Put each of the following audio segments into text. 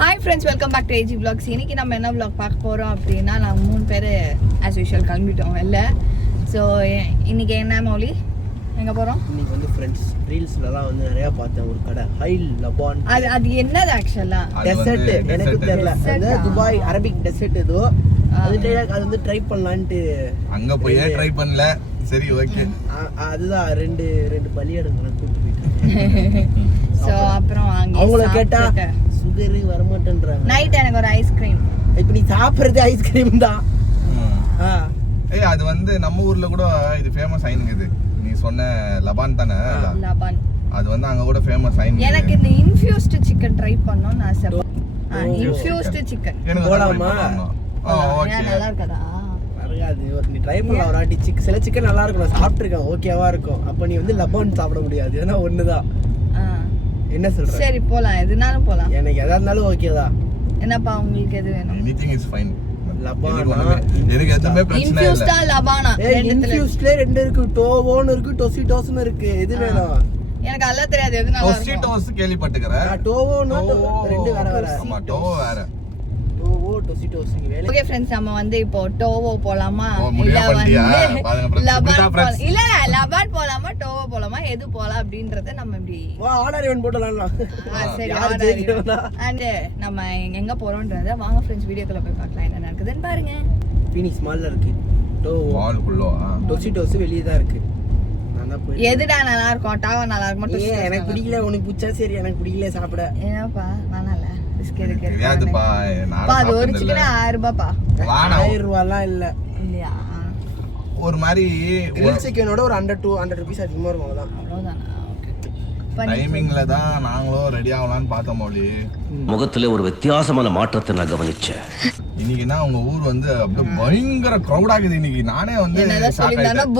Hi friends, welcome back to AG vlogs. இன்னைக்கு நம்ம என்ன vlog பார்க்க போகிறோம் அப்படின்னா, நாங்கள் 3 பேர் ஆஸ் யூஷுவல் கிளம்பிட்டோம் இல்லை. ஸோ இன்னைக்கு என்ன மௌலி எங்கே போகிறோம்? இன்னைக்கு வந்து ஃப்ரெண்ட்ஸ் ரீல்ஸ்லலாம் வந்து நிறையா பார்த்தேன் ஒரு கடை ஹை லபான். அது என்னது ஆக்சுவலாக? டெசர்ட் எனக்கு தெரியல, அது துபாய் அரபிக் டெசர்ட் ஏதோ அது வந்து ட்ரை பண்ணலான்ட்டு அங்கே போய் ட்ரை பண்ணல. சரி ஓகே, அதுதான் ரெண்டு பலியாடுங்க கூப்பிட்டு போயிட்டேன். ஸோ அப்புறம் அவங்கள கேட்டா சுகர் வரமாட்டேன்றாங்க. நைட் எனக்கு ஒரு ஐஸ்கிரீம். இப்போ நீ சாப்பிட்றது ஐஸ்கிரீம் தான். ஏய் அது வந்து நம்ம ஊர்ல கூட இது ஃபேமஸ் ஆயினுங்குது. நீ சொன்ன லபான் தானே? லபான் அது வந்து அங்க கூட ஃபேமஸ் ஆயினுங்க. எனக்கு இந்த இன்ஃபியூஸ்டு சிக்கன் ட்ரை பண்ணனும்னு ஆசை. இன்ஃபியூஸ்டு சிக்கன் போலாமா? ஓகே, நல்லா இருக்கதா? அது நீ ட்ரை பண்ணலாம் ஒரு வாட்டி. சில சிக்கன் நல்லா இருக்கும், நான் சாப்பிட்டுருக்கேன், ஓகேவா இருக்கும். அப்போ நீ வந்து லபான் சாப்பிட முடியாது, ஏன்னா ஒண்ணுதான். என்ன சொல்ற? சரி போலாம், எதுனாலும் போலாம். எனக்கு எதா இருந்தாலும் ஓகே தான். என்னப்பா உங்களுக்கு எது வேணும்? Anything is fine. லபானா எனக்கு எதுமே பிரச்சனை இல்ல. இன்ஃபியூஸ்டா லபானா இன்ஃபியூஸ்ட்ல ரெண்டு இருக்கு, டோவோன்னு இருக்கு, டொசிட்டோஸ்னு இருக்கு. எது வேணும்? எனக்கு அதெல்லாம் தெரியாது. எது நல்லா இருக்கும்? டொசிட்டோஸ் கேள்விப்பட்டுக்கறேன். டோவோன்னு ரெண்டு வேற ஆமா, டோவோ வேற. டோவோ டொசிட்டோஸ் இங்க வேற. ஓகே ஃப்ரெண்ட்ஸ், நம்ம வந்து இப்போ டோவோ போலாமா இல்ல வந்து லபான் இல்ல லபான் போலாமா டோவோ போலாமா எது போலாம் அப்படின்றத நம்ம இப்படி வா ஆர்டர் ஈவென்ட் போடலாம். சரி அண்ட் நம்ம எங்க போறோம்ன்றத வாங்க ஃப்ரெண்ட்ஸ் வீடியோக்குள்ள போய் பார்க்கலாம் என்ன நடக்குதுன்னு பாருங்க. ஃபீனிக்ஸ் மால்ல இருக்கு டோவோ. மால் குள்ளோ டொசிட்டோஸ் வெளிய தான் இருக்கு. நான் தான் போய் எதுடா நல்லா இருக்கும்? டாவா நல்லா இருக்கும் மட்டும். எனக்கு பிடிக்கல, உனக்கு பிடிச்சா சரி, எனக்கு பிடிக்கல சாப்பிட. என்னப்பா நல்லா இல்ல ரிஸ்க் எடுக்க தெரியாதுப்பா. நான் அது ஒரு சிக்கன் 1000 ரூபாய்ப்பா. 1000 ரூபாய்லாம் இல்ல இல்லையா? ஒரு மாதிரி கிரில் சிக்கனோட ஒரு 100 rupees அதிகமா இருக்கும். அவ்வளவுதானா? ஓகே. டைமிங்ல தான் நாங்களும் ரெடி ஆகலாம்னு பார்த்தோம் மௌலி. முகத்துல ஒரு வித்தியாசமான மாற்றத்தை நான் கவனிச்சேன். இன்னைக்கு என்ன உங்க ஊர் வந்து அப்படியே பயங்கர கிரௌட் ஆகுது. இன்னைக்கு நானே வந்து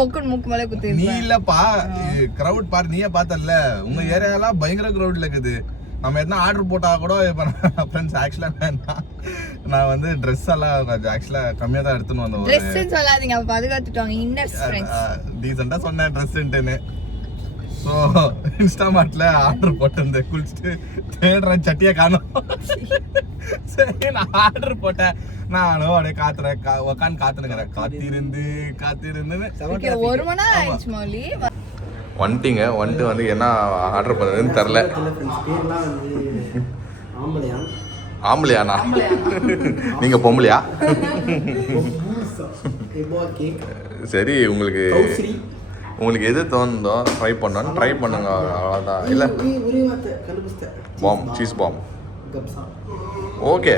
பொக்குன் மூக்கு மேல குத்தி. நீ இல்லப்பா, கிரௌட் பாரு, நீயே பார்த்தல உங்க ஏரியாலாம் பயங்கர கிரௌட்ல இருக்குது. நம்ம எதனா ஆர்டர் போட்டா கூட இப்போ ஃப்ரெண்ட்ஸ் ஆக்சுவலாக நான் வந்து ட்ரெஸ் எல்லாம் ஆக்சுவலா கம்மியாக தான் எடுத்துன்னு வந்தேன். ட்ரெஸ்ன்னு சொல்லாதீங்க, அப்ப பாதுகாத்துட்டாங்க இன்னர்ஸ் ஃப்ரெண்ட்ஸ். டீசெண்டாக சொன்னேன் ட்ரெஸ்ன்ட்டுன்னு. ஸோ இன்ஸ்டாமார்ட்ல ஆர்டர் போட்டிருந்தேன், குளிச்சுட்டு தேடுறேன், சட்டியை காணும். சரி நான் ஆர்டர் போட்டேன். நானும் அப்படியே உக்காந்து காத்துனுக்கிறேன். காத்திருந்து ஒரு மணி நேரம் ஆயிடுச்சு மௌலி. வந்துட்டீங்க. வந்துட்டு வந்து என்ன ஆர்டர் பண்ணுறதுன்னு தெரில. ஆம்பளையாண்ணா? நீங்கள் பொம்பளையா? சரி, உங்களுக்கு எது தோணுதோ ட்ரை பண்ணோன்னு ட்ரை பண்ணுங்க, அவ்வளோதான். இல்லை பாம், சீஸ் பாம். ஓகே,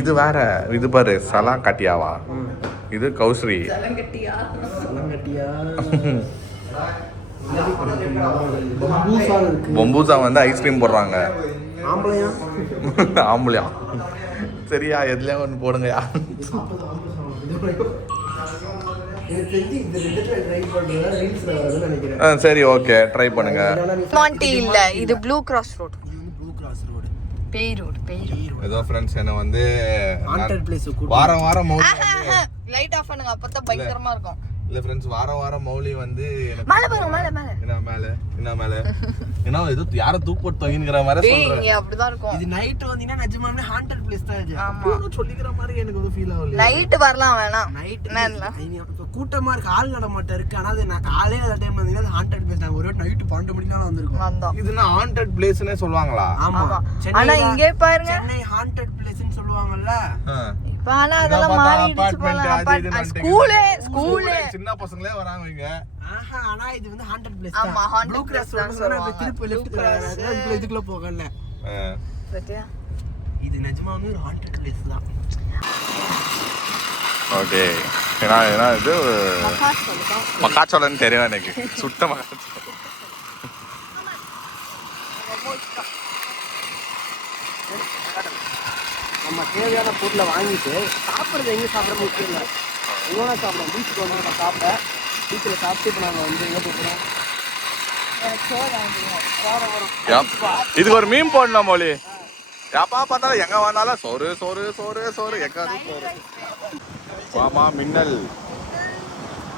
இது வேற. இது பாரு, சலா கட்டியாவா? இது கௌசரி. பொம்பூசா வந்து ஐஸ்கிரீம் போடுறாங்க. ஆம்பளையா? சரியா, எதுலயா ஒன்று போடுங்கயா. சரி ஓகே, ட்ரை பண்ணுங்க. மாண்டி இல்ல, இது ப்ளூ கிராஸ் ரோட். பேய் ரோட். ஏதோ ஃப்ரெண்ட்ஸ் என்ன வந்து ஹாண்டட் பிளேஸ் வாரம் மௌலி லைட் ஆஃப் பண்ணுங்க, அப்பதான் பயங்கரமா இருக்கும். இல்ல ஃப்ரெண்ட்ஸ், வாரம் மௌலி வந்து மேல பாருங்க, மேல என்ன மேல என்ன ஏதோ யார தூக்கு போட்டு தொங்கிங்கற மாதிரி சொல்றேன். நீங்க அப்படிதான் இருக்கும். இது நைட் வந்தீனா நிஜமாவே ஹாண்டட் பிளேஸ் தான் இது. அப்போ சொல்லிக்கிற மாதிரி எனக்கு ஒரு ஃபீல் ஆகல. நைட் வரலாம் வேணாம். நைட் கூட்டமா இருக்கு, ஆள் நட மாட்டே இருக்கு. ஆனா அது காலையில அந்த டைம் வந்தீங்கன்னா அது ஹாண்டட் பிளேஸ். நாங்க ஒரு நைட் 12 மணிக்கு வந்திருக்கோம். இதுனா ஹாண்டட் பிளேஸ்னே சொல்வாங்களா? ஆமா, ஆனா இங்க பாருங்க, சென்னை ஹாண்டட் பிளேஸ்னு சொல்லுவாங்கல்ல. இப்ப ஆனா அதெல்லாம் மாறிடுச்சு போல. ஸ்கூலே சின்ன பசங்களே வராங்க இங்க. ஆனா இது வந்து ஹாண்டட் பிளேஸ். ஆமா, ப்ளூ கிராஸ் ரோட்ல திருப்பி லெஃப்ட் இதுக்குள்ள போகல. சத்தியா இது நிஜமாவே ஒரு ஹாண்டட் பிளேஸ் தான். ஓகே, ஏன்னா இது மக்காச்சோளன்னு தெரியும் எனக்கு. சுத்த மக்காச்சோளம். நம்ம தேவையான பொருளை வாங்கிட்டு சாப்பிட்றது எங்கே சாப்பிட்ற முக்கியம் இல்லை. எவ்வளோ சாப்பிட்றோம், பீச்சுக்கு வந்து நம்ம சாப்பிட பீச்சில் சாப்பிட்டு இப்போ நாங்கள் வந்து எங்கே போகிறோம். இதுக்கு ஒரு மீன் போடணும் மொழி. எப்பா பார்த்தாலும் எங்க வந்தாலும் சோறு சோறு சோறு சோறு எக்காது சோறு. வாமா மின்னல்.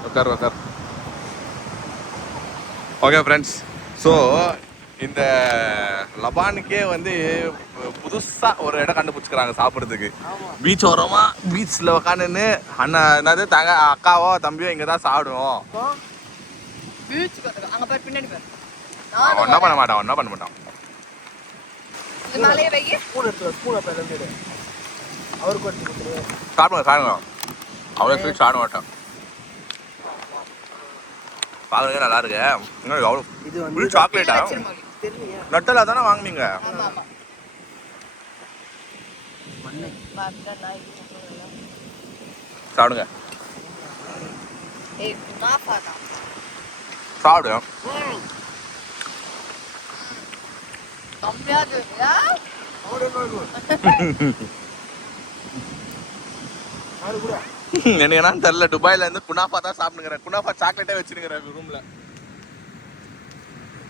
உட்கார். ஓகே ஃப்ரெண்ட்ஸ், ஸோ இந்த லபானுக்கே வந்து புதுசா ஒரு இடம் கண்டுபிடிச்சிக்கிறாங்க சாப்பிட்றதுக்கு. பீச் ஓரமா பீச்ல உக்காந்துன்னு அண்ணன் என்னது அக்காவோ தம்பியோ இங்க தான் சாப்பிடுவோம். அங்க பாரு பின்னாடி பாரு. ஒன்னா பண்ண மாட்டான். மேலே வைங்க. சாப்பிடுங்க அவ்வளோ ஸ்வீட் சாப்பிட மாட்டேன். பார்க்கறதுக்கு நல்லா இருக்கு. எவ்வளோ ஃபுல் சாக்லேட்டா? நட்டலா தானே வாங்குனீங்க? சாப்பிடுங்க. சாப்பிடு. எனக்கு என்னன்னு தெரியல. துபாயில இருந்து குனாஃபா தான் சாப்பிடுங்கிறேன். குனாஃபா சாக்லேட்டே வச்சிருக்கிறேன் ரூம்ல.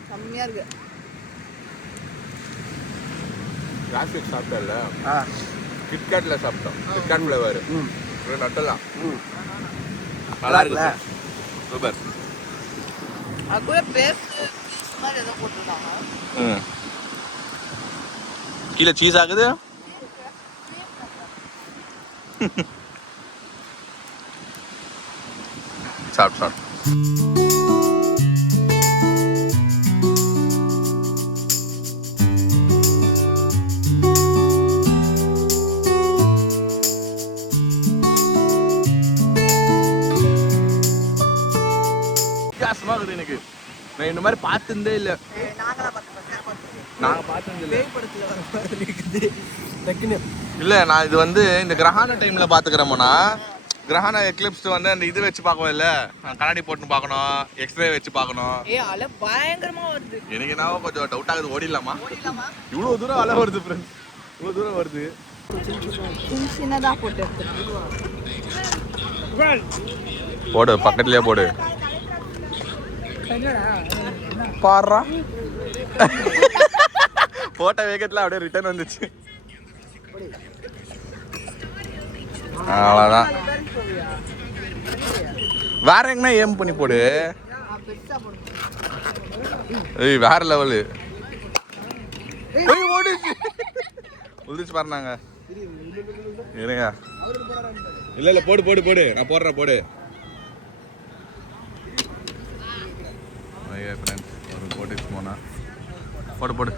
செம்மையா இருக்கு. கிளாசிக் சாப்பிட்டல. கிட்கேட்ல சாப்பிட்டோம். KitKat flavour. நட்டலாம். நல்லா இருக்கு. சூப்பர். அதுல பேஸ்ட் மாதிரி ஏதோ போட்டுருக்காங்க. கீழே சீஸ் ஆகுது. சாப்பிட்டு வித்தியாசமாகுது. எனக்கு நான் இந்த மாதிரி பார்த்ததே இல்லை. நாங்கள் பார்த்தது இல்லை. நான் இது வந்து இந்த கிரகான டைம்ல பார்த்துக்கிறோம்னா கிரகான எக்லிப்ஸ் வந்து அந்த இது வச்சு பார்க்கவே இல்லை. கண்ணாடி போட்டு பார்க்கணும், எக்ஸ்ரே வச்சு பார்க்கணும். அலை பயங்கரமா வருது. எனக்கு என்ன கொஞ்சம் டவுட் ஆகுது. ஓடிடலாமா? இவ்வளோ தூரம் அலை வருது ஃப்ரெண்ட்ஸ். இவ்வளோ தூரம் வருது. சின்னதாக போட்டு போடு, பக்கத்துலயே போடு. பாடுறா போட்ட வேகத்துல அப்படியே ரிட்டர்ன் வந்துச்சு. அவ்வளோதான். வேற எங்கன்னா ஏம் பண்ணி போடு. ஏய் வேற லெவலு. ஓடிச்சு உதிச்சு பாருனாங்க. இருங்க. இல்ல போடு. நான் போடுறேன் போடு. ஒரு போட்டு போனா போடு.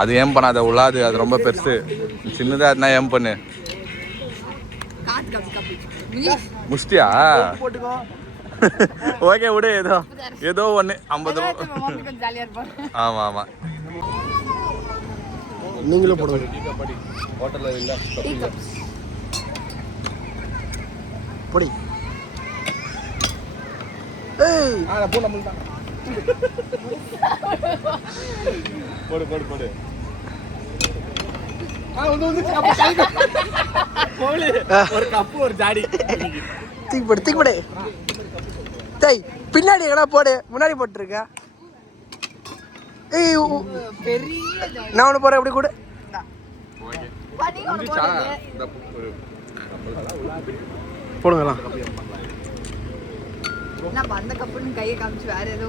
அது ஏம் பண்ணாத உள்ளாது. அது ரொம்ப பெருசு. சின்னதா இருந்தா ஏம் பண்ணு. முஷ்டியா? ஓகே விடு. ஏதோ ஒண்ணு 50 ரூபா. ஆமா நீங்களும் போடுங்க. ஹோட்டல்ல இல்ல பொடி. ஏய் போ நம்மளுக்கு தான். போடு. ஒரு கப்பு ஒரு ஜாடி. தூக்கி போடு. டேய் பின்னாடி எங்கடா போடு. முன்னாடி போட்டுருக்க. ஏய் பெரிய நான் ஒன்று போகிறேன். எப்படி கூட போடுங்கலாம். நான் அந்த கப்புன்னு கையை காமிச்சு வேற ஏதோ.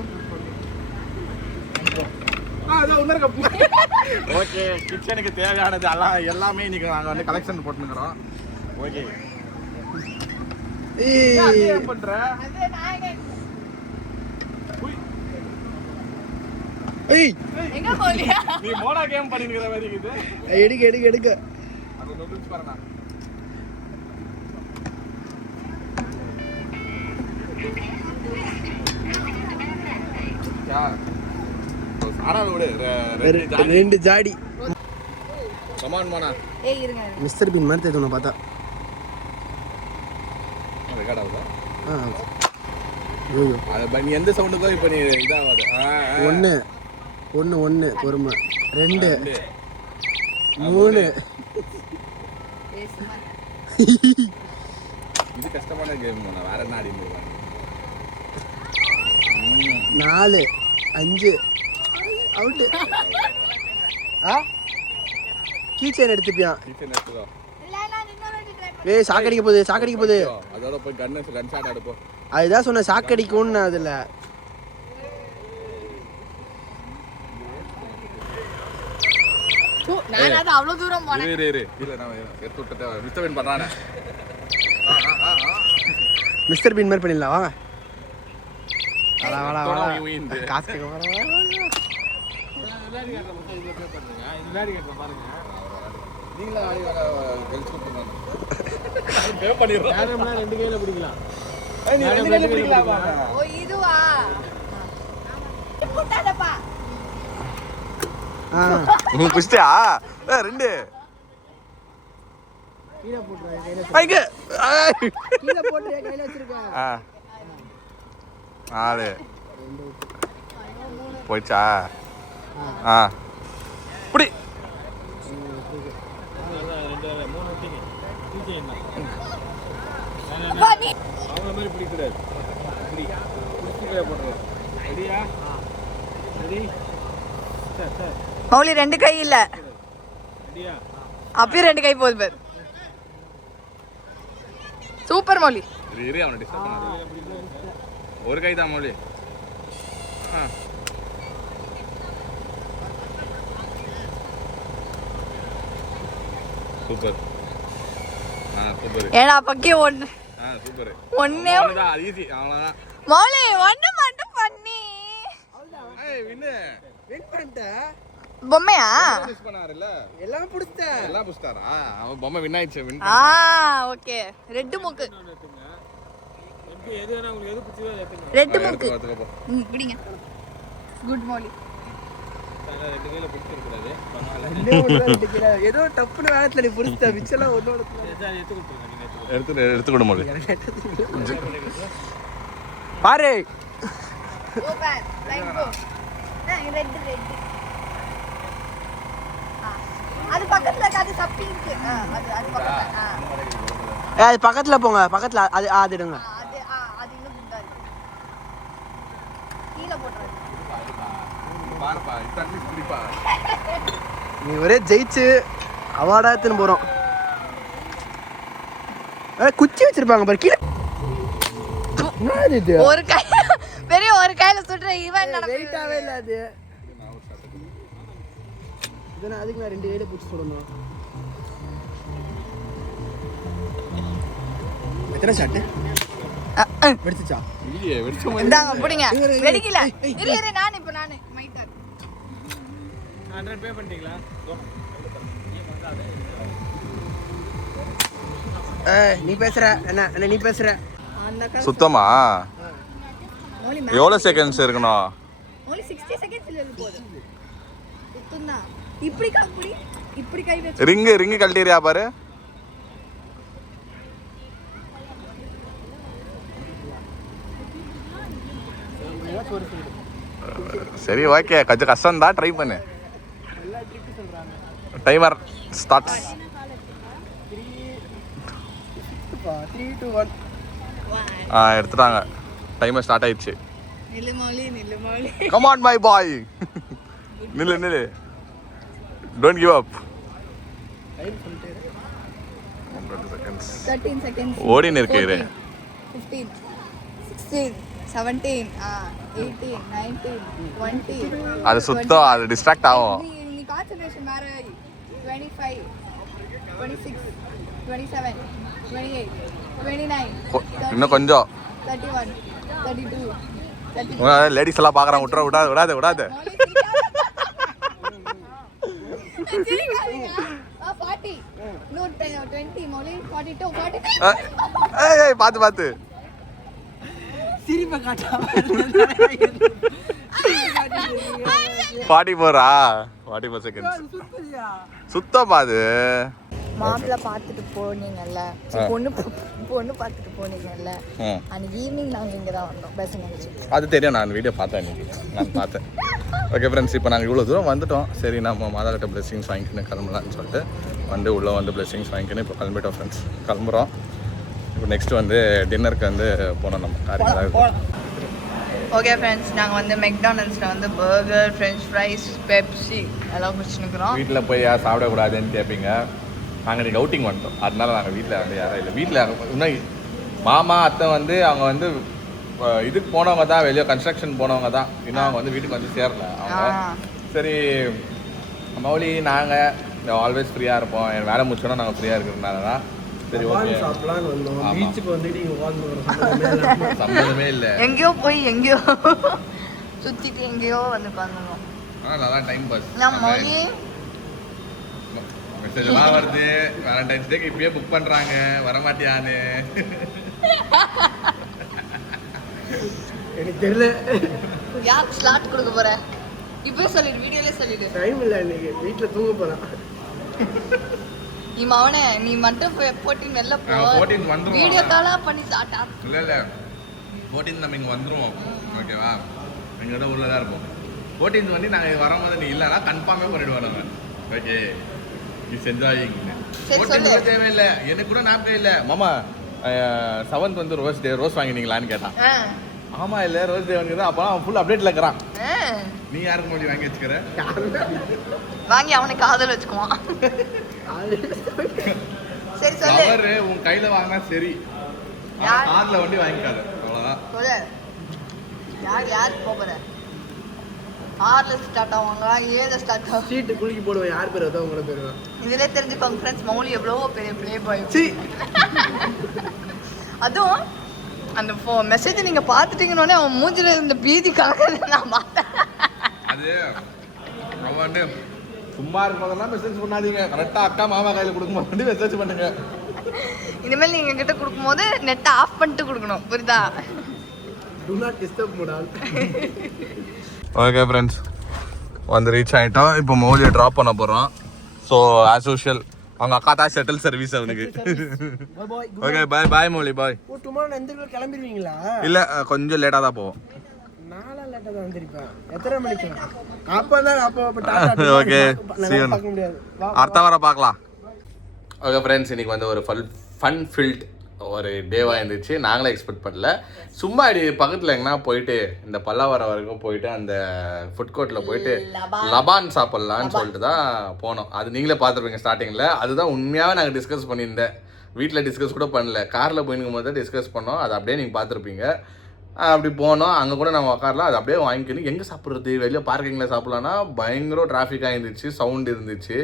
ஓகே கிச்சனுக்கு தேவையானது எல்லாமே இன்னைக்கு நாங்கள் வந்து கலெக்ஷன் போட்டுக்கிறோம். ஓகே பண்ற எங்க போலியா? நீ மோடா கேம் பண்ணிக்கிற மாதிரி இருக்குது. எடுக்க அது நூடுல்ஸ் பாருங்க. ரெண்டு ஜாடி. கமான் மோனா. ஏய் இருங்க. மிஸ்டர் பீன் மாதிரி தெரியுது உன்னை பார்த்தா. ரெக்கார்ட் ஆகுதா? ஐயோ அது நீ எந்த சவுண்டுக்கோ இப்போ நீ இதாகாது. ஒன்று பொறுமை. 2 3 இது கஷ்டமான கேம். வேற என்ன ஆடி 4 5 அவுட்டு. Key chain எடுத்துப்பியான். ஏய் சாக்கடிக்க போகுது. அதோட போய் கன் ஷாட் எடுப்போ. அதுதான் சொன்ன சாக்கடிக்கும்னு அதுல. நான் அது அவ்வளவு தூரம் போனேன். இரு இல்ல நான் எடுத்து விட்டத மிஸ்டர் பீன் பண்றானே. மிஸ்டர் பீன் மாதிரி பண்ணிடலாம் வாங்க. வாடா காசு கேட்க வாடா. நீங்களா ஆடி கழிச்சு போடுங்க. பே பண்ணிடுறோம். கேரம்னா 2 கையில பிடிக்கலாம். நீ 2 கையில பிடிக்கலாமா? ஓ இதுவா? போட்டாதப்பா. நீ புடிச்சியா? 2 கீழ போட்றேன் கையில. ஐங்க கீழ போட்றேன் கையில வச்சிருக்கேன். 4 போய்ச்சா? புடி. 2 3 விட்டீங்க. கீச்சேன் பானி அவங்கள மாதிரி பிடிக்க கூடாது. இப்படி கீழ போட்றேன். ரெடியா? ரெடி? சார் மௌலி 2 கை இல்ல. ரெடியா? அப்பயே 2 கை போகுது பாரு. சூப்பர் மௌலி. இரு அவனை டிஸ்டர்ப் பண்ணாத. ஒரு கை தான் மௌலி. சூப்பர். சூப்பர். ஏடா பக்கி ஒன்னு. சூப்பர். ஒண்ணே தான் அது ஈஸி அவ்வளவுதான். மௌலி ஒண்ணு மட்டும் பண்ணி. ஏய் வின் பண்ணிட்ட. பொம்மையா? மிஸ் பண்ணாருல. எல்லாம் புடிச்சேன். எல்லாம் புடிச்சாரா? அவன் பொம்மை வின் ஆயிடுச்சு. வின். ஓகே. ரெட் மூக்கு. எப்படி எது வேணா உங்களுக்கு எது பிடிச்சதோ அதை எடுத்துங்க. ரெட் மூக்கு. பிடிங்க. குட் மௌலி. 2 கையில பிடிச்சிர கூடாது. பரவாயில்லை. ஏதோ டப்புன வேகத்துல நீ புடிச்ச விச்சல ஒண்ணோட எடுத்து கொடுத்துங்க. நீங்க எடுத்து கொடு மௌலி. பாரு. சூப்பர். Like go. ரெட். அது பக்கத்துல அது சப்பி இருக்கு. அது பக்கத்துல. அது பக்கத்துல போங்க. பக்கத்துல அது எடுங்க. அது இன்னும் குண்டா இருக்கு. கீழ போடுறது. பாருப்பா இத்தனை குடிப்பா. நீ ஒரே ஜெயிச்சு அவார்டா எடுத்துன்னு போறோம். குச்சி வச்சிருப்பாங்க பாரு கீழ. ஒரு கை பெரிய ஒரு கையில சுடுற ஈவன் நடக்குது. வெயிட்டாவே இல்ல அது. இதனா அதுக்கு நான் 2 கையில புடிச்சு சுடணும். எத்தனை ஷாட்? வெடிச்சா? இல்லையே வெடிச்ச மாதிரி. இந்தாங்க புடிங்க. வெடிக்கல. இரு நான் மைட்டர். 100 பே பண்ணிட்டீங்களா? நீ பேசுற என்ன நீ பேசுற? சுத்தமா? மௌலி எவ்வளவு செகண்ட்ஸ் இருக்கணும்? மௌலி 60 செகண்ட்ஸ்ல இருக்கு போடு. சுத்தம்னா. இப்படி கை வச்சு. ரிங் கழட்டிறியா பாரு. சரி ஓகே கொஞ்சம் கஷ்டம் தான் ட்ரை பண்ணு. Timer starts. 3 2 1. எடுத்துட்டாங்க. டைமர் ஸ்டார்ட் ஆயிடுச்சு. நில்லு Mouli. Come on my boy. நில்லு. Don't give up. டைம் சொல்லிட்டே 13 செகண்ட்ஸ். ஓடின்னு இருக்கு இது. 15 16 17 18 19 20. அது சுத்தம் அது டிஸ்ட்ராக்ட் ஆகும். நீ கான்சன்ட்ரேஷன் வேற. 25 26 27 28 29 இன்னும் கொஞ்சம். 31 32 33. லேடிஸ் எல்லாம் பாக்குறாங்க. விடாது. 40 no 20 மௌலி 42 43. ஏய் பாத்து சிரிப்பை காட்டாம 44 செகண்ட்ஸ். சுத்தமா அது. மாப்பிள்ள பார்த்துட்டு போனீங்கல்ல, பொண்ணு பார்த்துட்டு போனீங்கல்ல, அன்னைக்கு ஈவினிங் நாங்கள் இங்கே தான் வந்தோம் பேச நினைச்சு. அது தெரியும், நான் வீடியோ பார்த்தேன் இன்னைக்கு, நான் பார்த்தேன். ஓகே ஃப்ரெண்ட்ஸ், இப்போ நாங்கள் இவ்வளோ தூரம் வந்துட்டோம். சரி நம்ம மாதாக்கிட்ட பிளெஸிங்ஸ் வாங்கிக்கின்னு கிளம்பலான்னு சொல்லிட்டு உள்ளே வந்து பிளெஸிங்ஸ் வாங்கிக்கின்னு இப்போ கிளம்பிட்டோம் ஃப்ரெண்ட்ஸ். கிளம்புறோம். இப்போ நெக்ஸ்ட் வந்து டின்னருக்கு வந்து போனோம். நம்ம காரியங்களாக ஓகே ஃப்ரெண்ட்ஸ், நாங்கள் வந்து மெக்டானல்ட்ஸில் வந்து பர்கர், ஃப்ரெஞ்ச் ஃப்ரைஸ், பெப்சி எல்லாம் குடிச்சுன்னுக்குறோம். வீட்டில் போய் யார் சாப்பிடக்கூடாதுன்னு கேட்பீங்க. நாங்கள் இன்றைக்கி அவுட்டிங் வந்துட்டோம், அதனால நாங்கள் வீட்டில் வந்து யாரும் இல்லை. வீட்டில் இன்னும் மாமா அத்தை வந்து அவங்க வந்து இதுக்கு போனவங்க தான், வெளியே கன்ஸ்ட்ரக்ஷன் போனவங்க தான். இன்னும் அவங்க வந்து வீட்டுக்கு வந்து சேரல அவங்க. சரி மௌலி நாங்கள் ஆல்வேஸ் ஃப்ரீயாக இருப்போம், என் வேலை முடிச்சோன்னா நாங்கள் ஃப்ரீயாக இருக்கிறதுனால தான் சரி ஓகே சாப்பிடலாம்னு வந்தோம். பீச்சுக்கு வந்துட்டு இங்கே உட்காந்துக்கிறோம், சம்மந்தமே இல்லை. எங்கேயோ போய் எங்கேயோ சுற்றிட்டு எங்கேயோ வந்து உட்காந்துருவோம். ஆனால் நல்லா டைம் பாஸ். நான் மௌலி மெசேஜ்லாம் வருது, வேலண்டைன்ஸ் டேக்கு இப்பயே புக் பண்ணுறாங்க, வரமாட்டியான்னு. எனக்கு தெரியல யாருக்கு ஸ்லாட் கொடுக்க போற? இப்பவே சொல்லிடு, வீடியோலே சொல்லிடு. டைம் இல்லை, இன்னைக்கு வீட்டில் தூங்க போகிறேன். நீ மவனே, நீ மட்டும் போட்டி வெளில போ. 14 வந்துருவோம். வீடியோ காலா பண்ணி சாட்டா. இல்லை 14 நம்ம இங்கே வந்துருவோம், ஓகேவா? எங்களோட ஊரில் தான் இருப்போம். 14 வந்து நாங்கள் வரும்போது நீ இல்லைனா கன்ஃபார்மே பண்ணிடுவோம் நம்ம. Okay it's enjoying. 14 தேவையில்லை, எனக்கு கூட ஞாபகம் இல்லை. மாமா 7th வந்து ரோஸ் வாங்கினீங்களான்னு கேட்டான். ஆமா இல்லை ரோஸ் டே வாங்கிதான். அப்போ அவன் ஃபுல் அப்டேட்டில் இருக்கிறான். நீ யாருக்கு மொழி வாங்கி வச்சுக்கிற? வாங்கி அவனை காதல் வச்சுக்குவான். சரி சொல்லு. அவரு உன் கையில வாங்கினா சரி, கார்ல வண்டி வாங்கிக்காது, அவ்வளவுதான். சொல்லு, யாருக்கு போகிற? ஆர்ல ஸ்டார்ட் ஆவாங்க, ஏழு ஸ்டார்ட் ஆகும். சீட்டு குலுக்கி போடுவேன், யார் பேர் வந்தா உங்களோட பேர் தான். இதிலே தெரிஞ்சுக்கோங்க ஃப்ரெண்ட்ஸ், மௌலி எவ்வளவோ பெரிய ப்ளே பாய். அதுவும் அந்த மெசேஜ் நீங்க பாத்துட்டீங்கன்னே அவன் மூஞ்சில இருந்த பீதி கலக்கிறது நான் பார்த்தேன். அது அவன் வந்து சும்மா இருக்கும்போதெல்லாம் மெசேஜ் பண்ணாதீங்க, கரெக்டா அக்கா மாமா கையில கொடுக்கும்போது மெசேஜ் பண்ணுங்க. இனிமேல் நீங்க கிட்ட கொடுக்கும்போது நெட்டை ஆஃப் பண்ணிட்டு கொடுக்கணும், புரியுதா? Do not disturb mode. Okay friends, வந்து ரீச் ஆகிட்டோம். இப்போ மௌலியை ட்ராப் பண்ண போகிறோம். ஸோ ஆஸ் யூஷுவல் அவங்க அக்கா தான் ஷட்டில் சர்வீஸ் அவனுக்கு. ஓகே பாய் பாய் மௌலி பாய். ஓ டுமாரோ எந்த கிளம்பிடுவீங்களா? இல்லை கொஞ்சம் லேட்டாக தான் போவோம். நானும் லேட்டாக தான் வந்திருப்பேன். எத்தனை மணிக்கு? அப்போ தான் ஓகே பார்க்க முடியாது. அடுத்த வாரம் பார்க்கலாம். ஓகே ஃப்ரெண்ட்ஸ், இன்னைக்கு வந்து ஒரு ஃபன் ஃபில்ட் ஒரு டேவாக இருந்துச்சு. நாங்களே எக்ஸ்பெக்ட் பண்ணல. சும்மா அப்படி பக்கத்தில் எங்கன்னா போயிட்டு இந்த பல்லாவரம் வரைக்கும் போயிட்டு அந்த ஃபுட் கோர்ட்டில் போயிட்டு லபான் சாப்பிட்லான்னு சொல்லிட்டு தான் போனோம். அது நீங்களே பார்த்துருப்பீங்க ஸ்டார்டிங்கில். அதுதான் உண்மையாகவே நாங்கள் டிஸ்கஸ் பண்ணியிருந்தேன். வீட்டில் டிஸ்கஸ் கூட பண்ணல, காரில் போயிருக்கும் போது தான் டிஸ்கஸ் பண்ணோம். அது அப்படியே நீங்கள் பார்த்துருப்பீங்க. அப்படி போனோம், அங்கே கூட நம்ம உட்காரலாம். அது அப்படியே வாங்கிக்கணும். எங்கே சாப்பிட்றது? வெளியே பார்க்கிங்கில் சாப்பிட்லான்னா பயங்கர டிராஃபிக்காக இருந்துச்சு, சவுண்ட் இருந்துச்சு.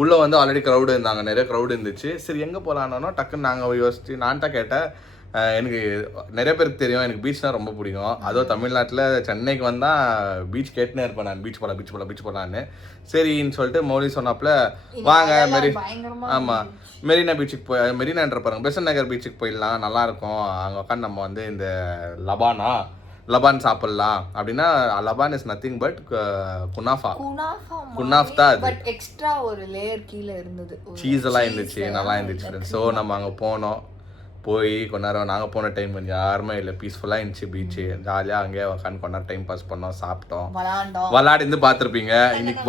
உள்ளே வந்து ஆல்ரெடி க்ரௌடு இருந்தாங்க, நிறைய க்ரௌடு இருந்துச்சு. சரி எங்கே போகலான்னா டக்குன்னு நாங்கள் யோசிச்சு நான் தான் கேட்டேன். எனக்கு நிறைய பேருக்கு தெரியும், எனக்கு பீச்னால் ரொம்ப பிடிக்கும். அதுவும் தமிழ்நாட்டில் சென்னைக்கு வந்தால் பீச் கேட்டுனே இருப்பேன் நான், பீச் போகலான்னு. சரின்னு சொல்லிட்டு மௌலி சொன்னாப்புல வாங்க ஆமாம் மெரினா பீச்சுக்கு மெரினான்ற பாருங்க, பெசன்ட் நகர் பீச்சுக்கு போயிடலாம், நல்லாயிருக்கும். அங்கே உட்காந்து நம்ம வந்து இந்த லபான் சாப்பிடலாம் அப்படின்னா. லபான் இஸ் நத்திங் பட் குனாஃப் தான். அது பட் எக்ஸ்ட்ரா ஒரு லேயர் கீழே இருந்தது, சீஸ் எல்லாம் இருந்துச்சு, நல்லா இருந்துச்சு. ஸோ நம்ம அங்கே போனோம். போய் கொஞ்ச நேரம் நாங்கள் போன டைம் கொஞ்சம் யாருமே இல்லை, பீஸ்ஃபுல்லாக இருந்துச்சு பீச்சு. ஜாலியாக அங்கேயே உட்காந்து கொஞ்ச நேரம் டைம் பாஸ் பண்ணோம், சாப்பிட்டோம், விளாடிந்து பார்த்துருப்பீங்க. இன்னைக்கு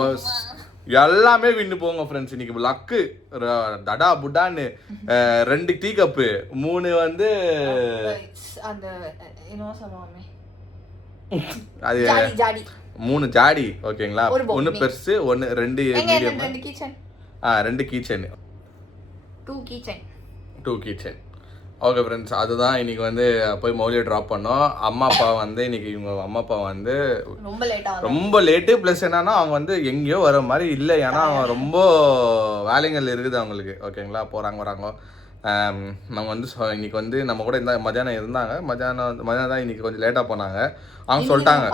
எல்லாமே வின்னு போங்க ஃப்ரெண்ட்ஸ். இன்னைக்கு லக்கு டடா புட்டான்னு 2 டீ கப்பு, 3 வந்து அந்த என்ன சொல்லுவாங்க அது 3 ஜாடி ஓகேங்களா. 1 பெருசு 2 மீடியம், 2 கீச்சன், 2 கீச்சன். ஓகே ஃப்ரெண்ட்ஸ், அதுதான் இன்னைக்கு வந்து போய் மௌலியை ட்ராப் பண்ணோம். அம்மா அப்பா வந்து இன்னைக்கு இவங்க அம்மா அப்பா வந்து ரொம்ப லேட்டு. ப்ளஸ் என்னன்னா அவங்க வந்து எங்கேயோ வர மாதிரி இல்லை, ஏன்னா அவங்க ரொம்ப வேலைகள் இருக்குது அவங்களுக்கு. ஓகேங்களா, போகிறாங்க வராங்க. நம்ம வந்து இன்னைக்கு வந்து நம்ம கூட மத்தியானம் இருந்தாங்க. மத்தியானம் தான் இன்னைக்கு கொஞ்சம் லேட்டாக போனாங்க. அவங்க சொல்லிட்டாங்க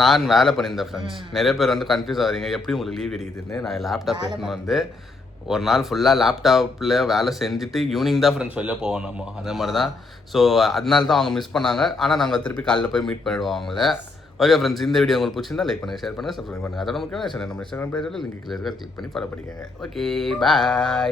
நான் வேலை பண்ணியிருந்தேன் ஃப்ரெண்ட்ஸ். நிறைய பேர் வந்து கன்ஃபியூஸ் ஆகிறீங்க எப்படி உங்களுக்கு லீவ் கிடைக்குதுன்னு. நான் லேப்டாப் எடுத்துன்னு வந்து ஒரு நாள் ஃபுல்லாக லேப்டாப்பில் வேலை செஞ்சுட்டு ஈவினிங் தான் ஃப்ரெண்ட்ஸ் வெளில போவோம் நம்ம, அதே மாதிரி தான். ஸோ அதனால தான் அவங்க மிஸ் பண்ணாங்க. ஆனால் நாங்கள் திருப்பி காலையில் போய் மீட் பண்ணிடுவோம் அவங்கள. ஓகே ஃப்ரெண்ட்ஸ், இந்த வீடியோ உங்களுக்கு பிடிச்சிருந்தா லைக் பண்ணுங்கள், ஷேர் பண்ணுங்கள், சப்ஸ்கிரைப் பண்ணுங்கள். அதோட முக்கியமான நம்ம இன்ஸ்டாகிராம் பேஜில் லிங்க் கிளிக் பண்ணி ஃபாலோ பண்ணிக்கோங்க. Okay bye.